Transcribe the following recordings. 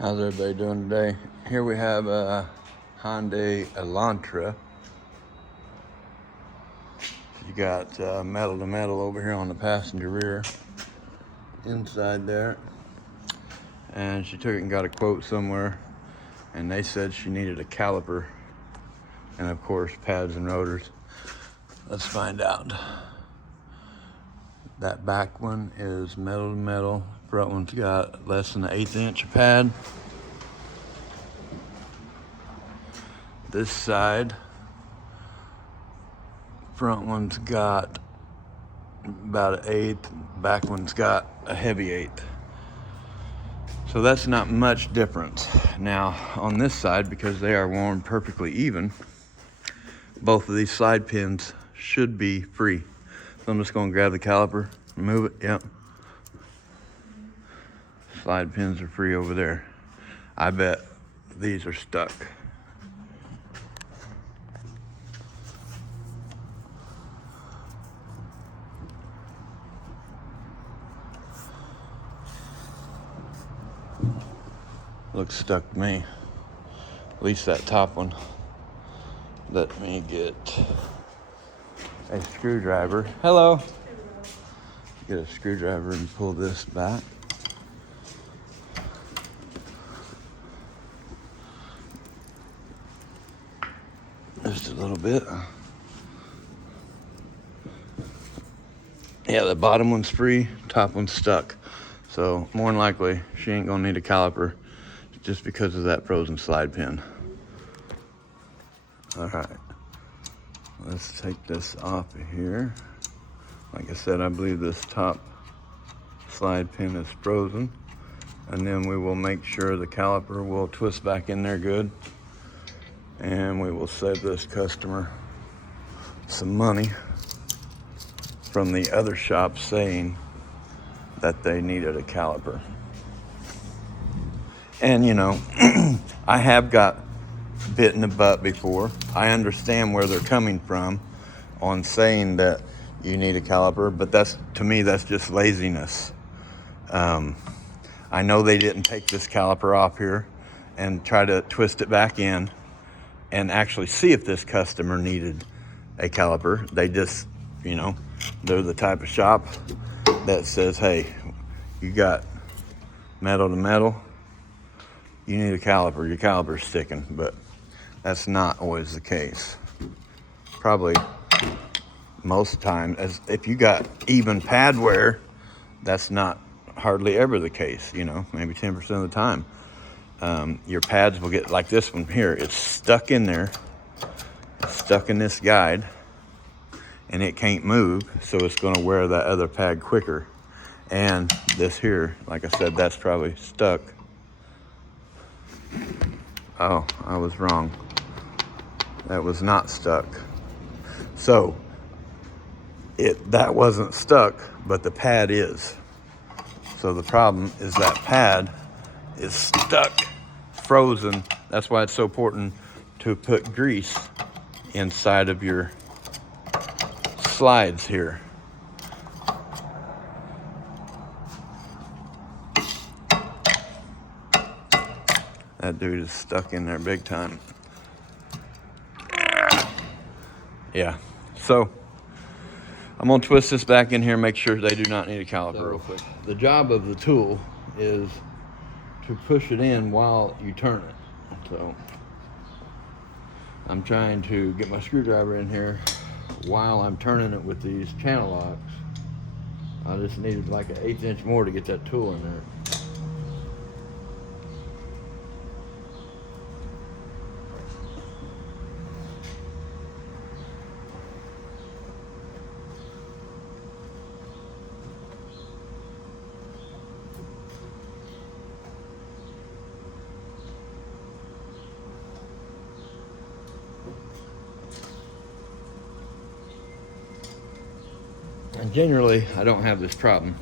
How's everybody doing today? Here we have a Hyundai ELANTRA. You got metal to metal over here on the passenger rear, inside there. And she took it and got a quote somewhere, and they said she needed a caliper, and of course pads and rotors. Let's find out. That back one is metal to metal. Front one's got less than an 1/8 inch pad. This side, front one's got about an 1/8, back one's got a heavy 1/8. So that's not much difference. Now on this side, because they are worn perfectly even, both of these slide pins should be free. So I'm just gonna grab the caliper, remove it, yep. Slide pins are free over there. I bet these are stuck. Looks stuck to me. At least that top one. Let me get a screwdriver. Hello. Get a screwdriver and pull this back. Just a little bit. Yeah, the bottom one's free, top one's stuck. So more than likely, she ain't gonna need a caliper just because of that frozen slide pin. All right, let's take this off of here. Like I said, I believe this top slide pin is frozen. And then we will make sure the caliper will twist back in there good. And we will save this customer some money from the other shop saying that they needed a caliper. And you know, I have got bit in the butt before. I understand where they're coming from on saying that you need a caliper, but that's, to me, that's just laziness. I know they didn't take this caliper off here and try to twist it back in and actually see if this customer needed a caliper. They just, you know, they're the type of shop that says, hey, you got metal to metal, you need a caliper, your caliper's sticking. But that's not always the case. Probably most of the time, as if you got even pad wear, that's not hardly ever the case, you know, maybe 10% of the time. Your pads will get, like this one here, it's stuck in there, stuck in this guide, and it can't move, so it's gonna wear that other pad quicker. And this here, like I said, that's probably stuck. Oh, I was wrong. That was not stuck. So, that wasn't stuck, but the pad is. So the problem is that pad is stuck, frozen. That's why it's so important to put grease inside of your slides here. That dude is stuck in there big time. Yeah, so I'm gonna twist this back in here and make sure they do not need a caliper real quick. The job of the tool is to push it in while you turn it. So I'm trying to get my screwdriver in here while I'm turning it with these channel locks. I just needed like an 1/8 inch more to get that tool in there. And generally, I don't have this problem.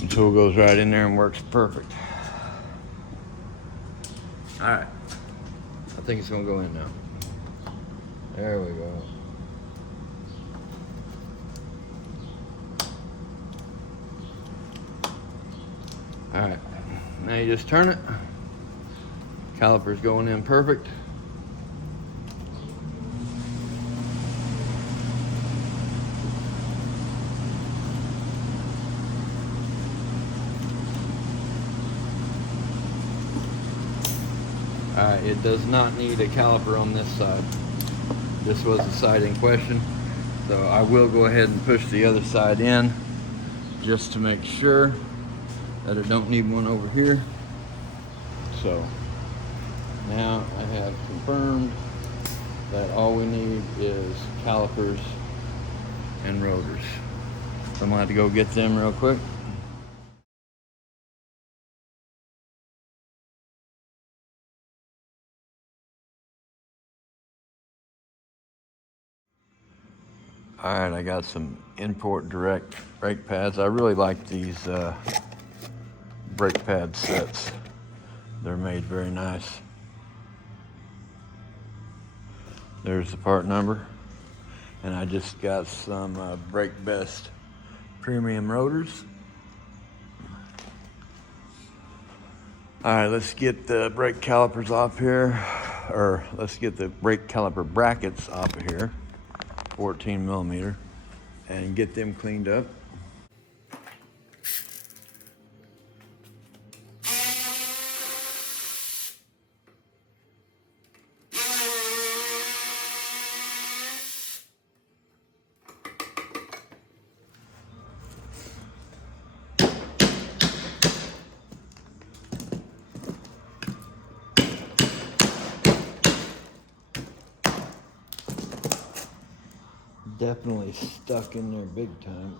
The tool goes right in there and works perfect. All right, I think it's gonna go in now. There we go. All right, now Now you just turn it. Caliper's going in perfect. It does not need a caliper on this side. This was the side in question. So I will go ahead and push the other side in just to make sure that it don't need one over here. So now I have confirmed that all we need is calipers and rotors. So I'm gonna have to go get them real quick. All right, I got some import direct brake pads. I really like these brake pad sets. They're made very nice. There's the part number. And I just got some Brake Best premium rotors. All right, let's get the brake calipers off here, or let's get the brake caliper brackets off of here, 14 millimeter, and get them cleaned up. Definitely stuck in there big time.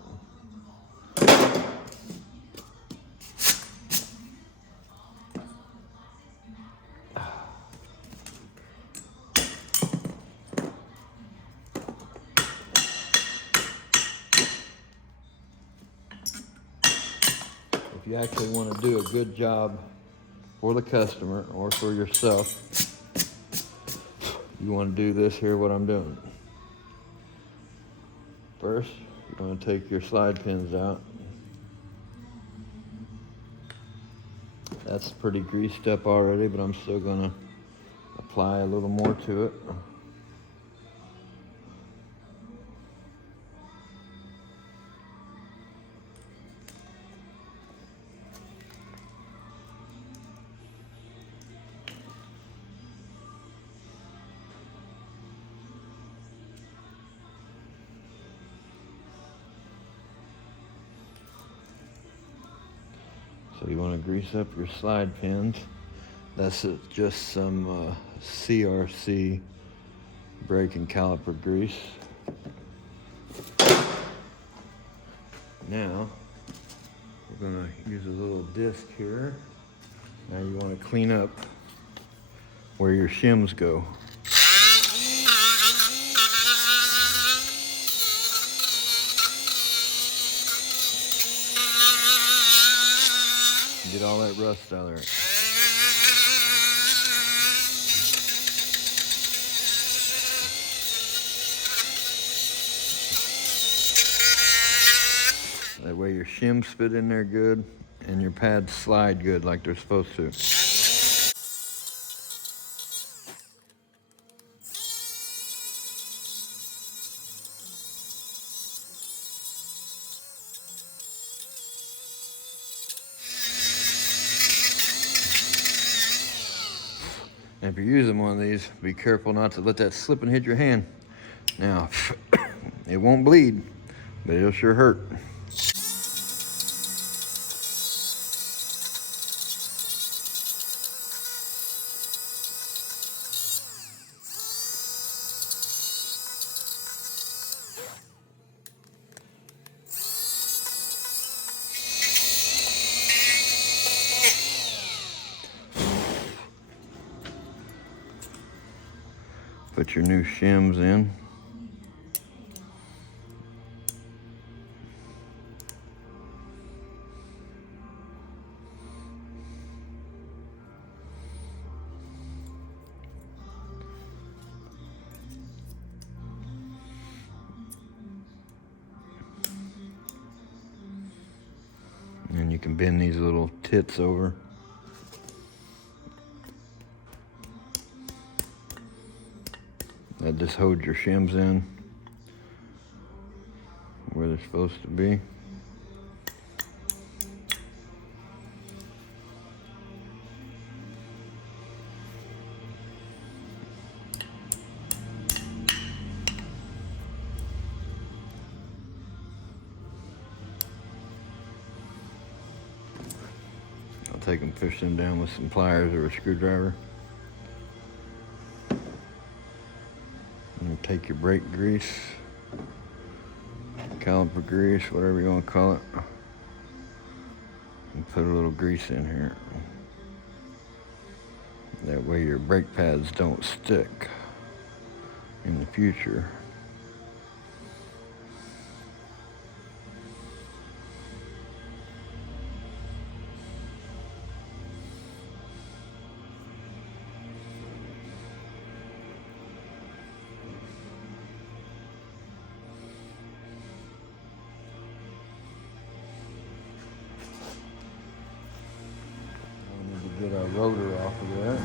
If you actually want to do a good job for the customer or for yourself, you want to do this here, what I'm doing. First, you're going to take your slide pins out. That's pretty greased up already, but I'm still going to apply a little more to it. So you want to grease up your slide pins. That's just some CRC brake and caliper grease. Now, we're going to use a little disc here. Now you want to clean up where your shims go. Get all that rust out of there. That way your shims fit in there good and your pads slide good like they're supposed to. And if you're using one of these, be careful not to let that slip and hit your hand. Now, it won't bleed, but it'll sure hurt. Put your new shims in. And you can bend these little tits over. That just holds your shims in where they're supposed to be. I'll take them, push them down with some pliers or a screwdriver. And take your brake grease, caliper grease, whatever you want to call it, and put a little grease in here. That way your brake pads don't stick in the future. Get our rotor off of there.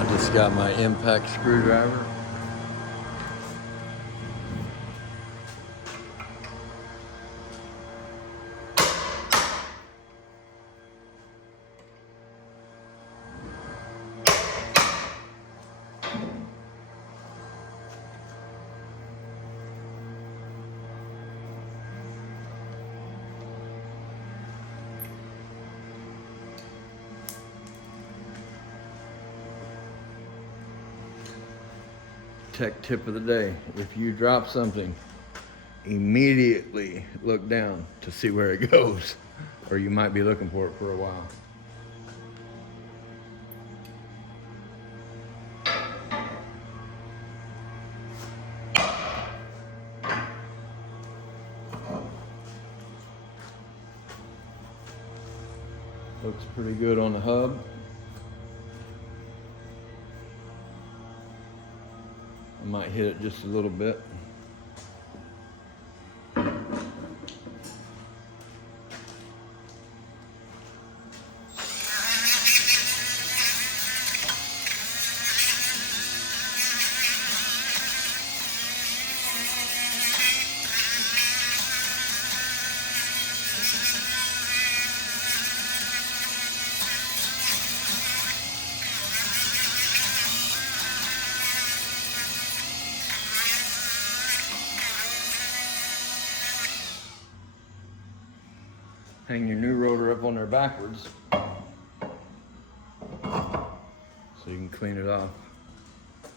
I just got my impact screwdriver. Tech tip of the day: if you drop something, immediately look down to see where it goes, or you might be looking for it for a while. Looks pretty good on the hub. I might hit it just a little bit. Hang your new rotor up on there backwards so you can clean it off.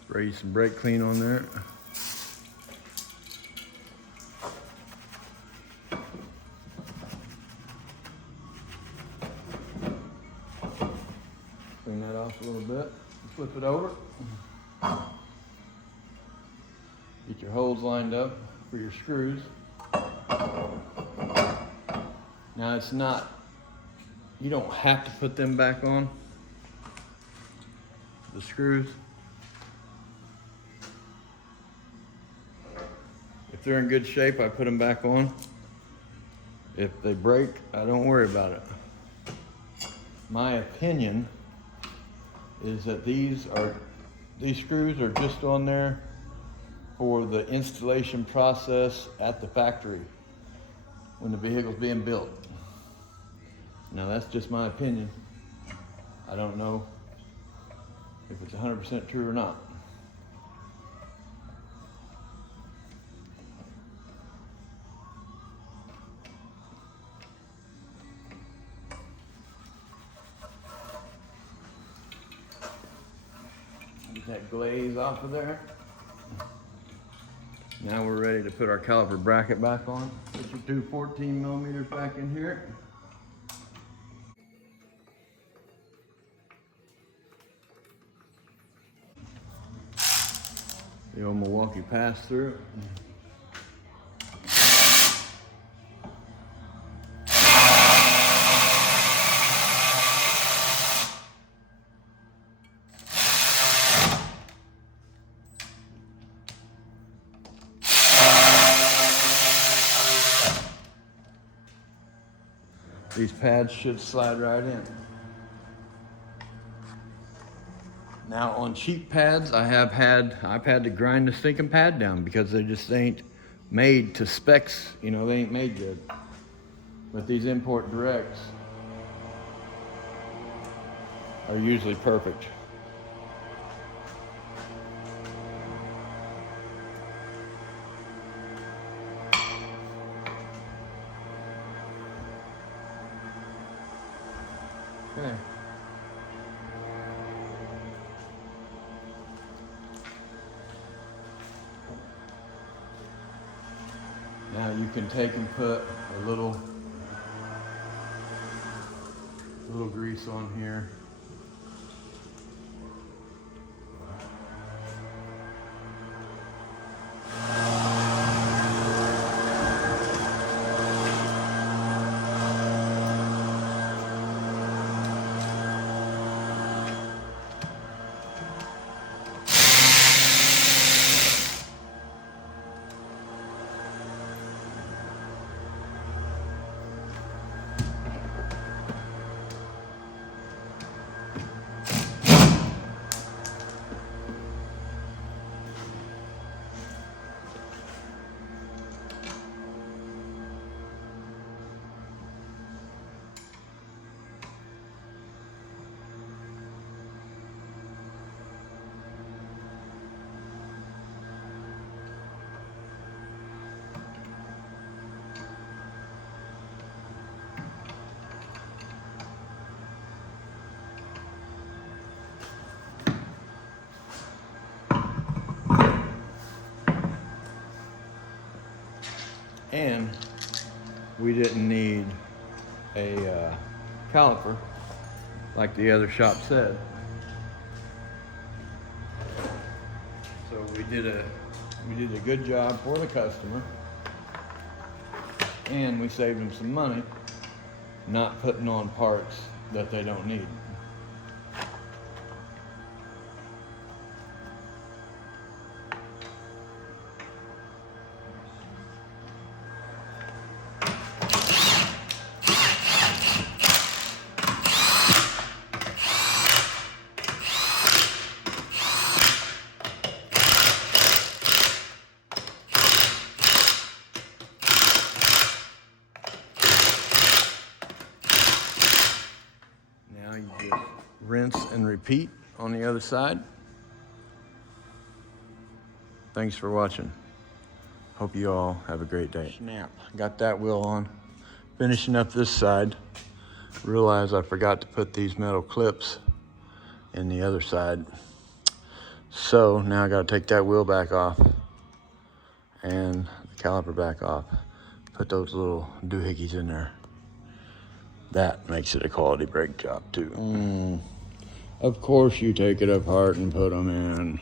Spray some brake clean on there. Clean that off a little bit. Flip it over. Get your holes lined up for your screws. Now it's not, you don't have to put them back on, the screws. If they're in good shape, I put them back on. If they break, I don't worry about it. My opinion is that these screws are just on there for the installation process at the factory when the vehicle's being built. Now that's just my opinion. I don't know if it's 100% true or not. Get that glaze off of there. Now we're ready to put our caliper bracket back on. Put your two 14 millimeters back in here. The old Milwaukee pass-through. These pads should slide right in. Now on cheap pads, I've had to grind the stinking pad down because they just ain't made to specs. You know, they ain't made good. But these import directs are usually perfect. Okay. Now you can take and put a little grease on here. And we didn't need a caliper like the other shop said. So we did a good job for the customer, and we saved them some money not putting on parts that they don't need. Now you just rinse and repeat on the other side. Thanks for watching. Hope you all have a great day. Snap, got that wheel on. Finishing up this side. Realized I forgot to put these metal clips in the other side. So now I gotta take that wheel back off and the caliper back off. Put those little doohickeys in there. That makes it a quality brake job too. Of course you take it apart and put them in.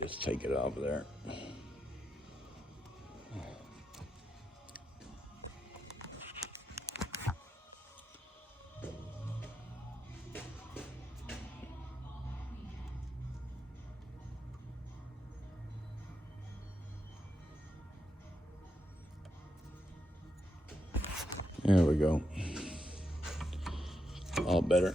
Just take it off there. There we go. All better.